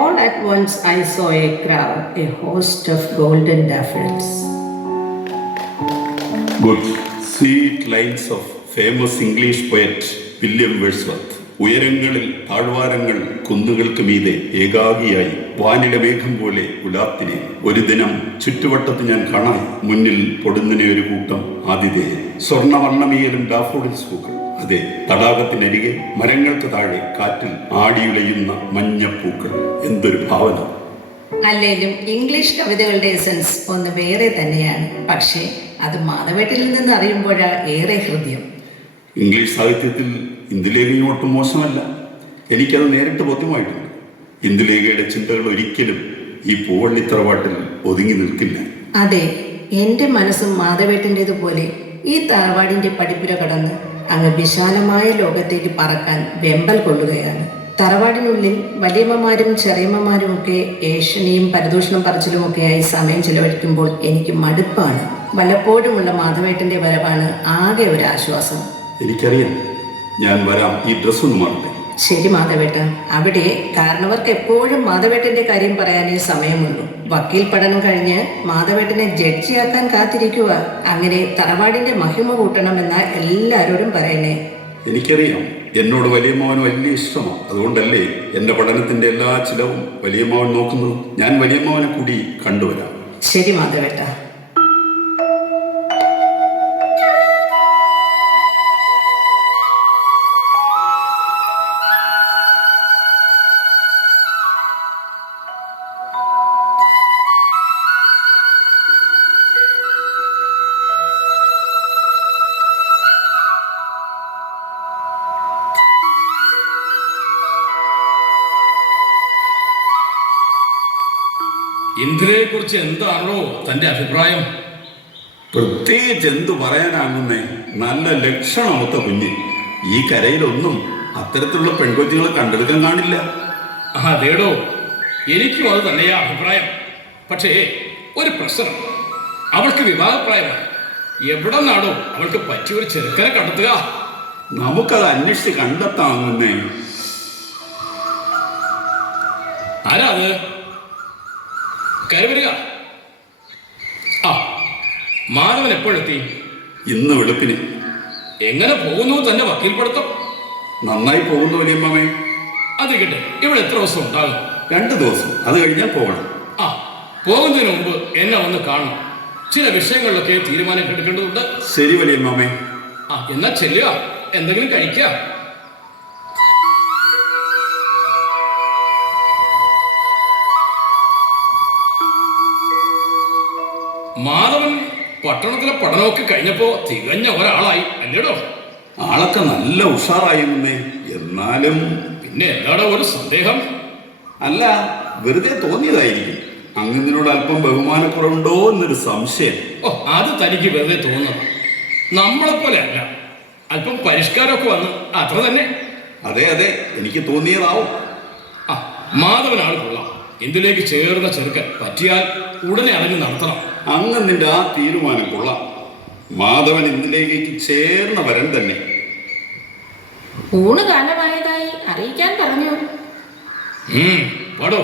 All at once I saw a crowd, a host of golden daffodils. Good. Sweet lines of famous English poet William Wordsworth. ഉയരങ്ങളിൽ താഴ്വാരങ്ങൾ കുന്നുകൾക്ക് മീതെ ഏകാഗിയായി vanilla മേഘം പോലെ ഉലാത്തിനെ ഒരു ദിനം ചുറ്റുവട്ടത്ത് ഞാൻ കാണാൻ മുന്നിൽ പൊടുന്നനെ ഒരു കൂട്ടം ആതിഥേയർ. സ്വർണ്ണവർണ്ണമീയലും ഡാഫോഡിൽസ് പൂക്കൾ. അതെ, തടാകത്തിനരികെ മരങ്ങൾക്ക് താഴെ കാറ്റിൽ ആടിയുലയുന്ന മഞ്ഞപ്പൂക്കൾ. എന്തൊരു ഭാവന! അല്ലേലും ഇംഗ്ലീഷ് കവിതകളുടെ എസൻസ് ഒന്ന് വേറെ തന്നെയാണ്. പക്ഷേ അത് മാധവേട്ടിൽ നിന്ന് അറിയുമ്പോഴാ ഏറെ ഹൃദയം. ഇംഗ്ലീഷ് സാഹിത്യത്തിൽ ഇന്ദുലേഖയും ഒട്ടും മോശമല്ല. എനിക്കത് നേരിട്ട് ബോധ്യമായിട്ടുണ്ട്. ഇന്ദുലേഖയുടെ ചിന്തകൾ ഒരിക്കലും ഈ പൂവള്ളിത്തറവാട്ടിൽ ഒതുങ്ങി നിൽക്കില്ല. അതെ, എൻ്റെ മനസ്സും മാധവേട്ടിൻ്റെതുപോലെ ഈ തറവാടിൻ്റെ പടിപ്പുര കടന്ന് അങ്ങ് വിശാലമായ ലോകത്തേക്ക് പറക്കാൻ വെമ്പൽ കൊള്ളുകയാണ്. തറവാടിനുള്ളിൽ വലിയമ്മമാരും ചെറിയമ്മമാരും ഒക്കെ ഏഷണിയും പരദൂഷണം പറച്ചിലുമൊക്കെയായി സമയം ചിലവഴിക്കുമ്പോൾ എനിക്ക് മടുപ്പാണ്. വല്ലപ്പോഴുമുള്ള മാധവേട്ടൻ്റെ വരവാണ് ആകെ ഒരു ആശ്വാസം. എനിക്കറിയാം, ഞാൻ വരാം. ഈ ഡ്രസ്സ് ഒന്ന് മാറട്ടെ. ശരി മാധവേട്ട. അവിടെ കാരണവർക്ക് എപ്പോഴും മാധവേട്ടന്റെ കാര്യം പറയാനേ സമയമുള്ളൂ. വക്കീൽ പഠനം കഴിഞ്ഞ് മാധവേട്ടനെ ജഡ്ജിയാക്കാൻ കാത്തിരിക്കുക. അങ്ങനെ തറവാടിന്റെ മഹിമ കൂട്ടണമെന്ന എല്ലാവരോടും പറയണേ. എനിക്കറിയാം, എന്നോട് വലിയമ്മാവന് വലിയ ഇഷ്ടമാണ്. അതുകൊണ്ടല്ലേ എൻ്റെ പഠനത്തിന്റെ എല്ലാ ചിലവും വലിയമ്മാവൻ നോക്കുന്നത്. ഞാൻ വലിയമ്മാവനെ കൂടി കണ്ടുവരാം. ശരി മാധവേട്ട. ഇന്ദിരയെ കുറിച്ച് എന്താണോ തന്റെ അഭിപ്രായം? പ്രത്യേകിച്ച് എന്തു പറയാനാകുന്നേ, നല്ല ലക്ഷണമൊത്ത കുഞ്ഞ്. ഈ കരയിലൊന്നും അത്തരത്തിലുള്ള പെൺകൊച്ചുങ്ങളെ കണ്ടെടുക്കാൻ കാണില്ല. അതേടോ, എനിക്കും അത് തന്നെയാ അഭിപ്രായം. പക്ഷേ ഒരു പ്രശ്നം, അവൾക്ക് വിവാഹപ്രായമാണ്. എവിടെ നിന്നാണോ അവൾക്ക് പറ്റിയൊരു ചെറുക്കനെ കണ്ടെത്തുക? നമുക്കത് അന്വേഷിച്ച് കണ്ടെത്താമെന്നേ. ആരാ അത്? കയറി വരിക. ആ, മാധവൻ എപ്പോഴെത്തി? ഇന്ന് വെളുപ്പിന്. എങ്ങനെ പോകുന്നു തന്റെ വക്കീൽ പഠിത്തം? നന്നായി പോകുന്നു വലിയമ്മേ. അതിരിക്കട്ടെ, ഇവിടെ എത്ര ദിവസം ഉണ്ടാകും? 2 ദിവസം. അത് കഴിഞ്ഞാൽ പോകണം. ആ, പോകുന്നതിന് മുമ്പ് എന്നെ ഒന്ന് കാണണം. ചില വിഷയങ്ങളിലൊക്കെ തീരുമാനം എടുക്കേണ്ടതുണ്ട്. ശരി വലിയമ്മേ. ആ, എന്നാ ചെല്ലുക, എന്തെങ്കിലും കഴിക്കുക. മാധവൻ പട്ടണത്തിലെ പഠനമൊക്കെ കഴിഞ്ഞപ്പോ തികഞ്ഞ ഒരാളായി അല്ലേടോ? ആളൊക്കെ നല്ല ഉഷാറായിരുന്നേ. എന്നാലും പിന്നെ എന്താടോ ഒരു സന്ദേഹം? അല്ല, വെറുതെ തോന്നിയതായിരിക്കും. അങ്ങനോട് അല്പം ബഹുമാനക്കുറവുണ്ടോ എന്നൊരു സംശയം. ഓ, അത് തനിക്ക് വെറുതെ തോന്നുന്നു. നമ്മളെപ്പോലെ അല്ല, അല്പം പരിഷ്കാരമൊക്കെ വന്നു, അത്ര തന്നെ. അതെ അതെ, എനിക്ക് തോന്നിയതാവും. ആ, മാധവനാൾ കൊള്ളാം. എന്തിലേക്ക് ചേർന്ന ചെറുക്കൻ പറ്റിയാൽ ഉടനെ അതിന് നടത്തണം. നിന്റെ ആ തീരുമാനം കൊള്ളാം. മാധവൻ ഇതിലേക്ക് ചേർന്ന വരൻ തന്നെ. ഊണ് കാലമായതായി അറിയിക്കാൻ പറഞ്ഞു. പാടോ.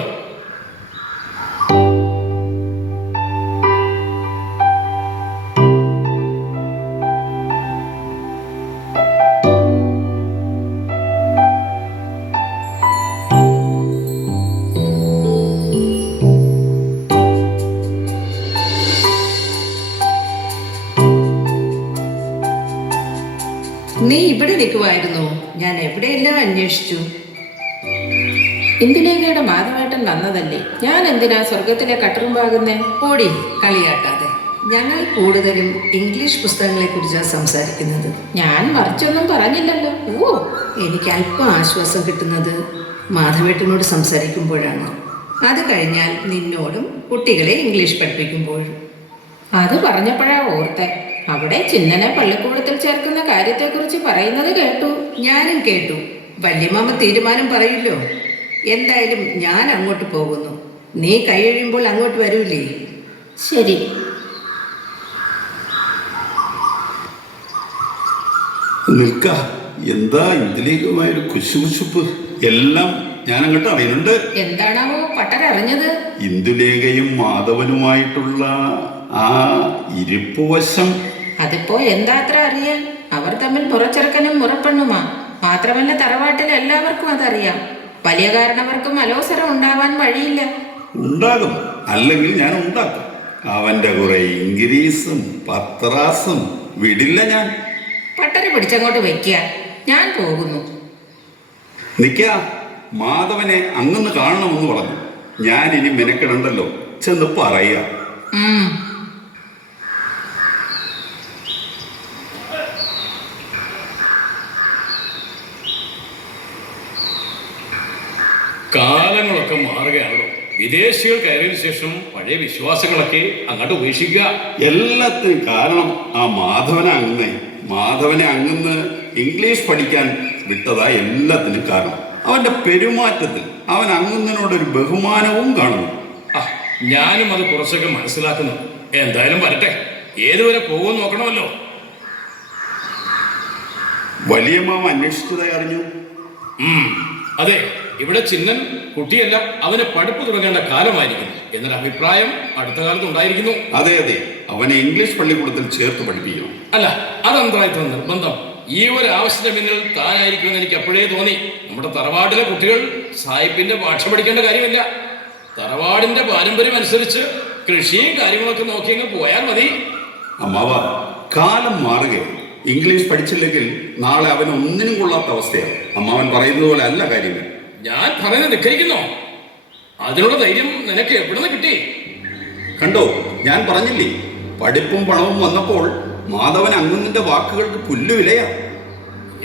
നീ ഇവിടെ നിൽക്കുമായിരുന്നു. ഞാൻ എവിടെയെല്ലാം അന്വേഷിച്ചു. ഇന്ദുലേഖയുടെ മാധവേട്ടൻ വന്നതല്ലേ, ഞാൻ എന്തിനാ സ്വർഗത്തിലെ കട്ടറുമ്പാകുന്നേ? ഓടി കളിയാട്ടാതെ. ഞങ്ങൾ കൂടുതലും ഇംഗ്ലീഷ് പുസ്തകങ്ങളെ കുറിച്ചാണ് സംസാരിക്കുന്നത്. ഞാൻ മറിച്ചൊന്നും പറഞ്ഞില്ലല്ലോ. ഓ, എനിക്ക് അല്പം ആശ്വാസം കിട്ടുന്നത് മാധവേട്ടനോട് സംസാരിക്കുമ്പോഴാണ്. അത് കഴിഞ്ഞാൽ നിന്നോടും കുട്ടികളെ ഇംഗ്ലീഷ് പഠിപ്പിക്കുമ്പോഴും. അത് പറഞ്ഞപ്പോഴാ ഓർത്തെ, അവിടെ ചിന്നനെ പള്ളിക്കൂടത്തിൽ ചേർക്കുന്ന കാര്യത്തെക്കുറിച്ച് പറയുന്നത് കേട്ടു. ഞാനും കേട്ടു. വല്യമാമ തീരുമാനം പറയില്ലോ. എന്തായാലും ഞാൻ അങ്ങോട്ട് പോകുന്നു. നീ കഴിയുമ്പോൾ അങ്ങോട്ട് വരൂലേ? ശരി. നിൽക്ക. എന്താ ഇതിലേക്കുമായൊരു കുശുകുശുപ്പ്? എല്ലാം ഞാൻ അങ്ങോട്ട് അറിയുന്നുണ്ട്. എന്താണാവോ പട്ടരറിഞ്ഞത്? ഇന്ദുലേഖയും മാധവനുമായിട്ടുള്ള ആ ഇരിപ്പുവശം. അതിപ്പോ എന്താത്ര അറിയാൻ? അവർ തമ്മിൽ മുറച്ചെറുക്കനും മുറപ്പെണ്ണുമാ. മാത്രമല്ല തറവാട്ടിൽ എല്ലാവർക്കും അതറിയാം. വലിയ കാരണവർക്കും അലോസരം ഉണ്ടാവാൻ വഴിയില്ല. ഉണ്ടാകും, അല്ലെങ്കിൽ ഞാൻ ഉണ്ടാക്കും. അവന്റെ കുറെ ഇംഗ്ലീഷും പത്രാസും വിടില്ല ഞാൻ. പട്ടര പിടിച്ചങ്ങോട്ട് വെക്കുക. ഞാൻ പോകുന്നു. നിക്ക, മാധവനെ അങ്ങന്ന് കാണണമെന്ന് പറഞ്ഞു. ഞാൻ ഇനി മെനക്കെടണ്ടല്ലോ, ചെന്ന് പറയാ. കാലങ്ങളൊക്കെ മാറുകയാണല്ലോ. വിദേശികൾ കയറിയതിനു ശേഷം പഴയ വിശ്വാസങ്ങളൊക്കെ അങ്ങോട്ട് ഉപേക്ഷിക്കുക. എല്ലാത്തിനും കാരണം ആ മാധവനെ അങ്ങന്ന് ഇംഗ്ലീഷ് പഠിക്കാൻ വിട്ടതാ. എല്ലാത്തിനും കാരണം അവന്റെ പെരുമാറ്റത്തിൽ അവൻ അങ്ങുന്നതിനോടൊരു ബഹുമാനവും കാണുന്നു. ഞാനും അത് കുറച്ചൊക്കെ മനസ്സിലാക്കുന്നു. എന്തായാലും വരട്ടെ, ഏതുവരെ പോകുമെന്ന് നോക്കണമല്ലോ. വലിയ മാമ അന്വേഷിച്ചതായി അറിഞ്ഞു. അതെ, ഇവിടെ ചിന്നൻ കുട്ടിയല്ല, അവന് പഠിപ്പ് തുടങ്ങേണ്ട കാലമായിരിക്കുന്നു എന്നൊരു അഭിപ്രായം അടുത്ത കാലത്ത് ഉണ്ടായിരിക്കുന്നു. അതെ, അവനെ ഇംഗ്ലീഷ് പള്ളിക്കൂടത്തിൽ ചേർത്ത് പഠിപ്പിക്കണം. അല്ല, അതെന്തായിരുന്നു നിർബന്ധം? ഈ ഒരു ആവശ്യത്തിന് പിന്നിൽ താനായിരിക്കുമെന്ന് എനിക്ക് അപ്പോഴേ തോന്നി. നമ്മുടെ തറവാടിലെ കുട്ടികൾ സാഹിബിന്റെ ഭാഷ പഠിക്കേണ്ട കാര്യമില്ല. തറവാടിന്റെ പാരമ്പര്യം അനുസരിച്ച് കൃഷിയും കാര്യങ്ങളൊക്കെ നോക്കിയങ്ങ് പോയാൽ മതി. അമ്മാവ, കാലം മാറുകയാണ്. ഇംഗ്ലീഷ് പഠിച്ചില്ലെങ്കിൽ നാളെ അവന് ഒന്നിനും കൊള്ളാത്ത അവസ്ഥയാണ്. അമ്മാവൻ പറയുന്നത് പോലെ അല്ല കാര്യങ്ങൾ. ഞാൻ പറയുന്നത് ധിക്കരിക്കുന്നോ? അതിനുള്ള ധൈര്യം നിനക്ക് എവിടുന്ന് കിട്ടി? കണ്ടോ, ഞാൻ പറഞ്ഞില്ലേ, പഠിപ്പും പണവും വന്നപ്പോൾ മാധവൻ അങ്ങുന്നിന്റെ വാക്കുകൾക്ക് പുല്ലുവിലയാ.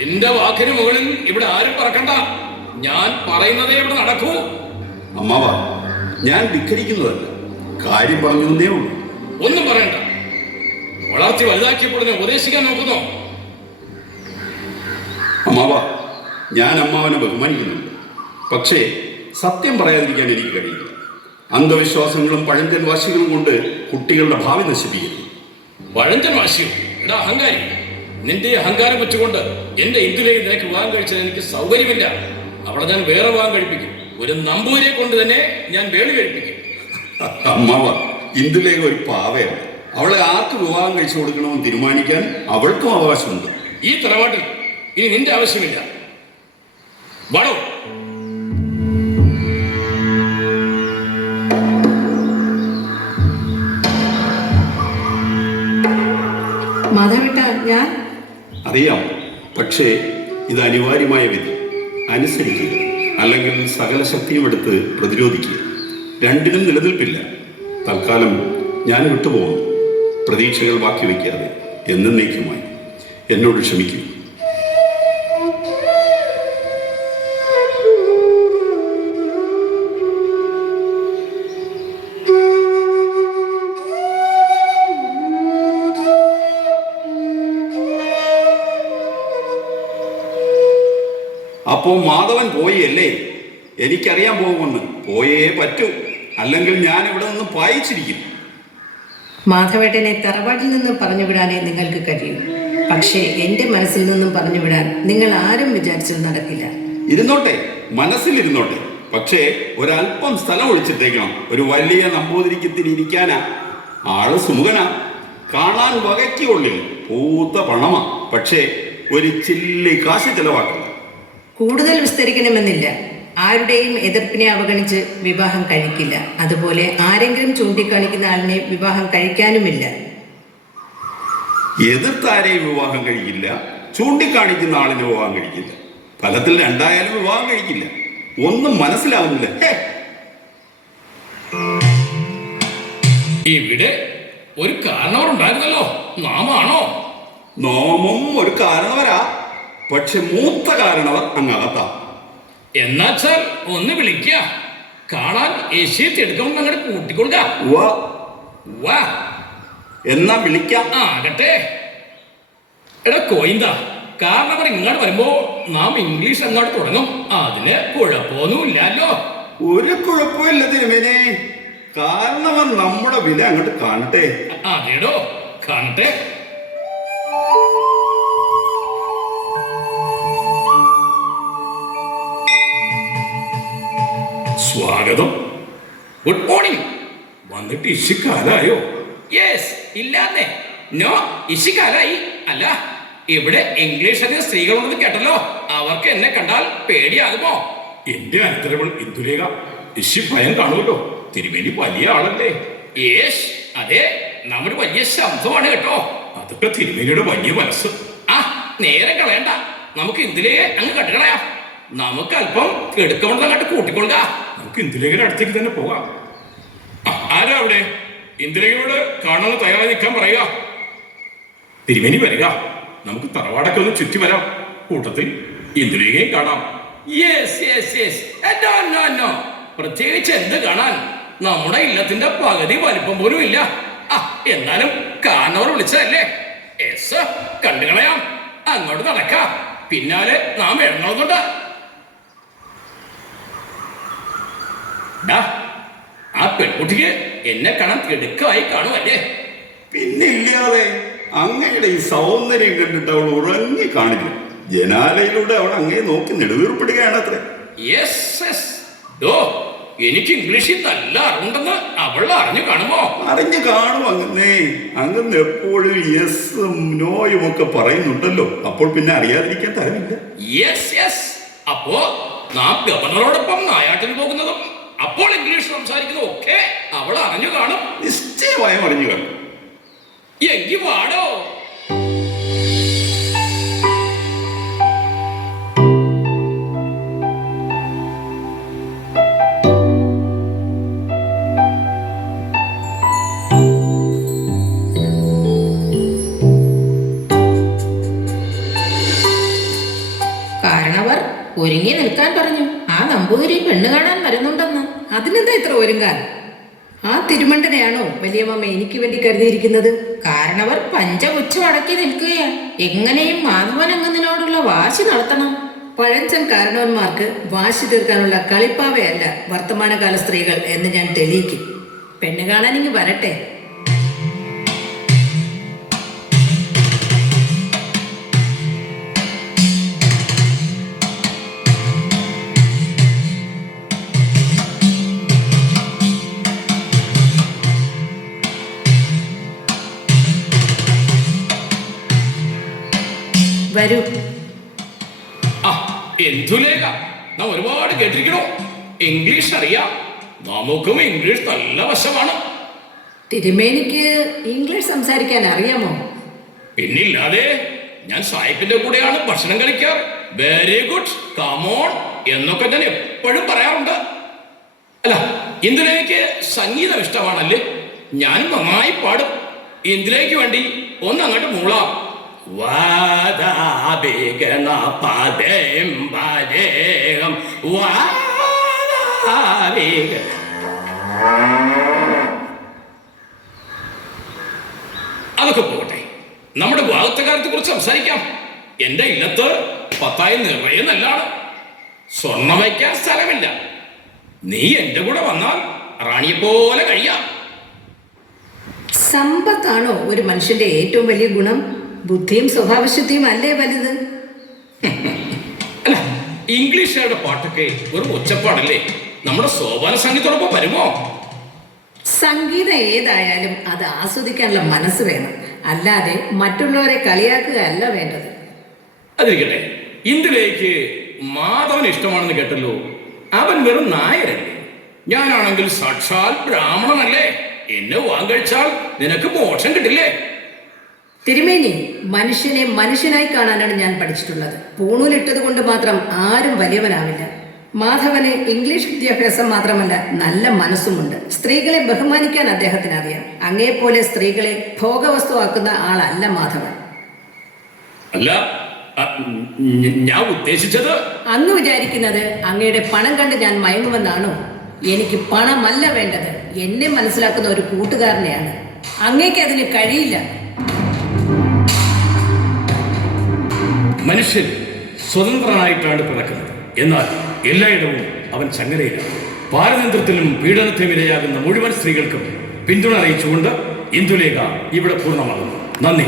എന്റെ വാക്കിന് മുകളിൽ ഇവിടെ ആരും പറക്കണ്ട. ഞാൻ പറയുന്നതേ ഇവിടെ നടക്കൂ. അമ്മാവ, ഞാൻ ധിക്കരിക്കുന്നതല്ല, കാര്യം പറഞ്ഞു എന്നേ ഉള്ളൂ. ഒന്നും പറയണ്ട. വളർത്തി വലുതാക്കിയപ്പോൾ ഉപദേശിക്കാൻ നോക്കുന്നോ? അമ്മാവ, ഞാൻ അമ്മാവനെ ബഹുമാനിക്കുന്നുണ്ട്. പക്ഷേ സത്യം പറയാതിരിക്കാൻ എനിക്ക് കഴിയില്ല. അന്ധവിശ്വാസങ്ങളും പഴഞ്ചൻ വാശികളും കൊണ്ട് കുട്ടികളുടെ ഭാവി നശിപ്പിക്കുന്നു. പഴഞ്ചൻ വാശിയോ? എടാ അഹങ്കാരി, നിന്റെ അഹങ്കാരം വെച്ചുകൊണ്ട് എന്റെ ഇന്ദുലേക്ക് നിനക്ക് വിവാഹം കഴിച്ചാൽ എനിക്ക് സൗകര്യമില്ല. അവിടെ ഞാൻ വേറെ വിവാഹം കഴിപ്പിക്കും. ഒരു നമ്പൂരിയെ കൊണ്ട് തന്നെ ഞാൻ വേളി കഴിപ്പിക്കും. അമ്മാവ, ഇന്ദുലേഖ ഒരു പാവയാണ്. അവളെ ആർക്ക് വിവാഹം കഴിച്ചു കൊടുക്കണമെന്ന് തീരുമാനിക്കാൻ അവൾക്കും അവകാശമുണ്ട്. ഈ തറവാട്ടിൽ ഇനി നിന്റെ ആവശ്യമില്ല. വാടോ. മാധവേട്ട, ഞാൻ അറിയാം, പക്ഷേ ഇത് അനിവാര്യമായ വിധി. അനുസരിക്കുക, അല്ലെങ്കിൽ സകല ശക്തിയും എടുത്ത് പ്രതിരോധിക്കുക. രണ്ടിനും നിലനിൽപ്പില്ല. തൽക്കാലം ഞാൻ വിട്ടുപോകുന്നു. പ്രതീക്ഷകൾ ബാക്കി വയ്ക്കാതെ എന്നേക്കുമായി എന്നോട് ക്ഷമിക്കൂ. അപ്പോ മാധവൻ പോയി അല്ലേ? എനിക്കറിയാൻ പോകുമെന്ന്. പോയേ പറ്റൂ, അല്ലെങ്കിൽ ഞാൻ ഇവിടെ നിന്ന് പായിച്ചിരിക്കും. മാധവേട്ടനെ തറവാട്ടിൽ നിന്നും പറഞ്ഞുവിടാനേ നിങ്ങൾക്ക് കഴിയൂ. പക്ഷേ എൻ്റെ മനസ്സിൽ നിന്നും പറഞ്ഞുവിടാൻ നിങ്ങൾ ആരും വിചാരിച്ചത് നടക്കില്ല. ഇരുന്നോട്ടെ, മനസ്സിലിരുന്നോട്ടെ. പക്ഷേ ഒരല്പം സ്ഥലം ഒഴിച്ചിട്ടേക്കണം. ഒരു വലിയ നമ്പൂതിരിക്കത്തിന് ഇരിക്കാനാ. ആള് സുമുഖനാ, കാണാൻ വകയ്ക്കുള്ളിൽ പൂത്ത പണമാ. പക്ഷേ ഒരു ചില്ലി കാശ് ചെലവാക്കണം. കൂടുതൽ വിസ്തരിക്കണമെന്നില്ല. ആരുടെയും എതിർപ്പിനെ അവഗണിച്ച് വിവാഹം കഴിക്കില്ല. അതുപോലെ ആരെങ്കിലും ചൂണ്ടിക്കാണിക്കുന്ന ആളിനെ വിവാഹം കഴിക്കാനുമില്ല. എതിർത്താരെയും വിവാഹം കഴിക്കില്ല, ചൂണ്ടിക്കാണിക്കുന്ന ആളിനെ വിവാഹം കഴിക്കില്ല. ഫലത്തിൽ രണ്ടായാലും വിവാഹം കഴിക്കില്ല. ഒന്നും മനസ്സിലാവുന്നില്ല. ഇവിടെ ഒരു കാരണവർ ഉണ്ടായിരുന്നല്ലോ. നാമാണോ? നോമും ഒരു കാരണവരാ. പക്ഷെ മൂത്ത കാരണവർ അങ്ങകത്താ. എന്നാച്ചാൽ ഒന്ന് വിളിക്ക. കാണാൻ ഏഷ്യത്ത് എടുക്കണം. അങ്ങോട്ട് കൂട്ടിക്കൊടുക്ക. വാ എന്നാ വിളിക്കാം. ആകട്ടെ. എടാ കോയിന്ത, കാരണവർ ഇങ്ങോട്ട് വരുമ്പോ നാം ഇംഗ്ലീഷ് അങ്ങോട്ട് തുടങ്ങും. അതിന് കുഴപ്പമൊന്നുമില്ലല്ലോ. ഒരു കുഴപ്പമില്ല തിരുമേനെ. കാരണവർ നമ്മുടെ വില അങ്ങോട്ട് കാണട്ടെ. അതേടോ, കാണട്ടെ. സ്വാഗതം. Good morning. വന്നിട്ട് ഇശിക്കാലായോ? യെസ്, ഇല്ലാന്നേ. നോ, ഇശിക്കാലായി അല്ല. ഇവിടെ ഇംഗ്ലീഷ് അധികം സ്ത്രീകളുണ്ടെന്ന് കേട്ടല്ലോ. അവർക്ക് എന്നെ കണ്ടാൽ പേടിയാകുമോ? എന്റെ അനന്തരവൾ ഇന്ദുലേഖ. ഇശി ഭയം കാണുമല്ലോ. തിരുമേനി വലിയ ആളല്ലേ? യേശ്, അതെ, നമ്മുടെ വലിയ ശബ്ദമാണ് കേട്ടോ. അതൊക്കെ തിരുമേനിയുടെ വലിയ മനസ്സ്. ആ, നേരെ കളയണ്ട. നമുക്ക് ഇന്ദുലേഖ അങ്ങ് കണ്ടുകളയാം. നമുക്ക് അല്പം എടുക്കണമെന്ന് അങ്ങോട്ട് കൂട്ടിക്കൊള്ളുക. നമുക്ക് ഇന്ദുലേഖയുടെ അടുത്തേക്ക് തന്നെ പോകാം. ആരാ അവിടെ? ഇന്ദുലേഖയോട് കാണുന്ന തയ്യാറായി നിൽക്കാൻ പറയുക. തിരുമേനി വരിക. നമുക്ക് തറവാടൊക്കെ ഒന്ന് ചുറ്റി വരാം. കൂട്ടത്തിൽ ഇന്ദുലേഖയും കാണാം. Yes yes yes. No no no. പ്രത്യേകിച്ച് എന്ത് കാണാൻ? നമ്മുടെ ഇല്ലത്തിന്റെ പകുതി വലിപ്പം പോലും ഇല്ല. എന്നാലും കാണവർ വിളിച്ചതല്ലേ. യെസ്, കണ്ടുകളയാം. അങ്ങോട്ട് നടക്കാം. പിന്നാലെ നാം എഴുന്നള്ളുന്നുണ്ട്. ആ പെൺകുട്ടിക്ക് എന്നെ കാണാൻ തിടുക്കമായി കാണുമല്ലേ? പിന്നില്ലാതെ അങ്ങയുടെ ഈ സൗന്ദര്യം കണ്ടിട്ട് അവൾ ഉറങ്ങി കാണില്ല. ജനാലയിലൂടെ അവൾ അങ്ങേ നോക്കി നെടുവീർപ്പിടുകയാണ് അത്രേ. എനിക്ക് ഇംഗ്ലീഷിൽ നല്ല അറിവുണ്ടെന്ന് അവൾ അറിഞ്ഞു കാണുമോ? അറിഞ്ഞു കാണും. അങ്ങന്ന് എപ്പോഴും യെസും നോയും ഒക്കെ പറയുന്നുണ്ടല്ലോ. അപ്പോൾ പിന്നെ അറിയാതിരിക്കാൻ തരമില്ല. Yes yes. അപ്പോ നാം ഗവർണറോടൊപ്പം നായാട്ടിന് പോകുന്നതും അപ്പോൾ ഇംഗ്ലീഷ് സംസാരിക്കുന്നതും ഒക്കെ അവൾ അറിഞ്ഞു കാണും. നിശ്ചയമായും അറിഞ്ഞു കാണും. എങ്കി വാടോ. കാരണവർ ഒരുങ്ങി നിൽക്കാൻ പറഞ്ഞു. ആ നമ്പൂതിരി പെണ്ണ് കാണാൻ വരുന്നുണ്ടെന്ന്. അതിനെന്താ ഇത്ര ഒരുങ്ങാൻ? ആ തിരുമണ്ടനെയാണോ വലിയമ്മ എനിക്ക് വേണ്ടി കരുതിയിരിക്കുന്നത്? കാരണവർ പഞ്ചപുച്ഛം അടക്കി നിൽക്കുകയാ. എങ്ങനെയും മാധവൻ അങ്ങനോടുള്ള വാശി നടത്തണം. പഴഞ്ചൻ കാരണവന്മാർക്ക് വാശി തീർക്കാനുള്ള കളിപ്പാവയല്ല വർത്തമാനകാല സ്ത്രീകൾ എന്ന് ഞാൻ തെളിയിക്കും. പെണ്ണ് കാണാൻ ഇങ്ങ് വരട്ടെ. വരൂ. ഇന്ദുലേഖ, നാം ഒരുപാട് കേട്ടിരിക്കണോ? ഇംഗ്ലീഷ് അറിയാം. നമുക്കും ഇംഗ്ലീഷ് നല്ല വശമാണ്. തിരുമേനിക്ക് ഇംഗ്ലീഷ് സംസാരിക്കാൻ അറിയാമോ? പിന്നില്ലാതെ. ഞാൻ സായിപ്പിന്റെ കൂടെയാണ് ഭക്ഷണം കഴിക്കാറ്. വെരി ഗുഡ്, കമോൺ എന്നൊക്കെ ഞാൻ എപ്പോഴും പറയാറുണ്ട്. അല്ല, ഇന്ദുലേഖയ്ക്ക് സംഗീതം ഇഷ്ടമാണല്ലേ? ഞാനും നന്നായി പാടും. ഇന്ദുലേഖയ്ക്ക് വേണ്ടി ഒന്ന് അങ്ങോട്ട് മൂളാം. അതൊക്കെ പോകട്ടെ. നമ്മുടെ വാദത്തകാലത്തെ കുറിച്ച് സംസാരിക്കാം. എന്റെ ഇല്ലത്ത് പത്തായി നിറയെ നല്ലാണ്. സ്വർണം വയ്ക്കാൻ സ്ഥലമില്ല. നീ എന്റെ കൂടെ വന്നാൽ റാണിയെ പോലെ കഴിയാം. സമ്പത്താണോ ഒരു മനുഷ്യന്റെ ഏറ്റവും വലിയ ഗുണം? ബുദ്ധിയും സ്വഭാവശുദ്ധിയും അല്ലേ വലുത്? അല്ല, ഇംഗ്ലീഷുകാരുടെ പാട്ടൊക്കെ ഒരു ഒച്ചപ്പാടല്ലേ? നമ്മുടെ സോപാന സംഗീതത്തോടൊപ്പം വരുമോ? സംഗീതം ഏതായാലും അത് ആസ്വദിക്കാനുള്ള മനസ്സ് വേണം. അല്ലാതെ മറ്റുള്ളവരെ കളിയാക്കുക അല്ല വേണ്ടത്. അതിരിക്കട്ടെ, ഇന്ദുലേഖയ്ക്ക് മാധവൻ ഇഷ്ടമാണെന്ന് കേട്ടല്ലോ. അവൻ വെറും നായരല്ലേ? ഞാനാണെങ്കിൽ സാക്ഷാൽ ബ്രാഹ്മണനല്ലേ? എന്നെ വാങ്ങഴിച്ചാൽ നിനക്ക് മോക്ഷം കിട്ടില്ലേ? തിരുമേനി, മനുഷ്യനെ മനുഷ്യനായി കാണാനാണ് ഞാൻ പഠിച്ചിട്ടുള്ളത്. പൂണൂലിട്ടത് കൊണ്ട് മാത്രം ആരും വലിയവനാവില്ല. മാധവന് ഇംഗ്ലീഷ് വിദ്യാഭ്യാസം മാത്രമല്ല, നല്ല മനസ്സുമുണ്ട്. സ്ത്രീകളെ ബഹുമാനിക്കാൻ അദ്ദേഹത്തിന് അറിയാം. അങ്ങേപ്പോലെ സ്ത്രീകളെ ഭോഗവസ്തുവാക്കുന്ന ആളല്ല മാധവൻ. അല്ല, ഞാൻ ഉദ്ദേശിച്ചത്. അങ്ങ് വിചാരിക്കുന്നത് അങ്ങയുടെ പണം കണ്ട് ഞാൻ മയങ്ങുമെന്നാണോ? എനിക്ക് പണമല്ല വേണ്ടത്. എന്നെ മനസ്സിലാക്കുന്ന ഒരു കൂട്ടുകാരനെയാണ്. അങ്ങേക്ക് അതിന് കഴിയില്ല. മനുഷ്യൻ സ്വതന്ത്രനായിട്ടാണ് പിറക്കുന്നത്. എന്നാൽ എല്ലായിടവും അവൻ ചങ്ങലയിലാണ്. പാരതന്ത്ര്യത്തിലും പീഡനത്തിനും ഇരയാകുന്ന മുഴുവൻ സ്ത്രീകൾക്കും പിന്തുണ അറിയിച്ചുകൊണ്ട് ഇന്ദുലേഖ ഇവിടെ പൂർണ്ണമാകുന്നു. നന്ദി.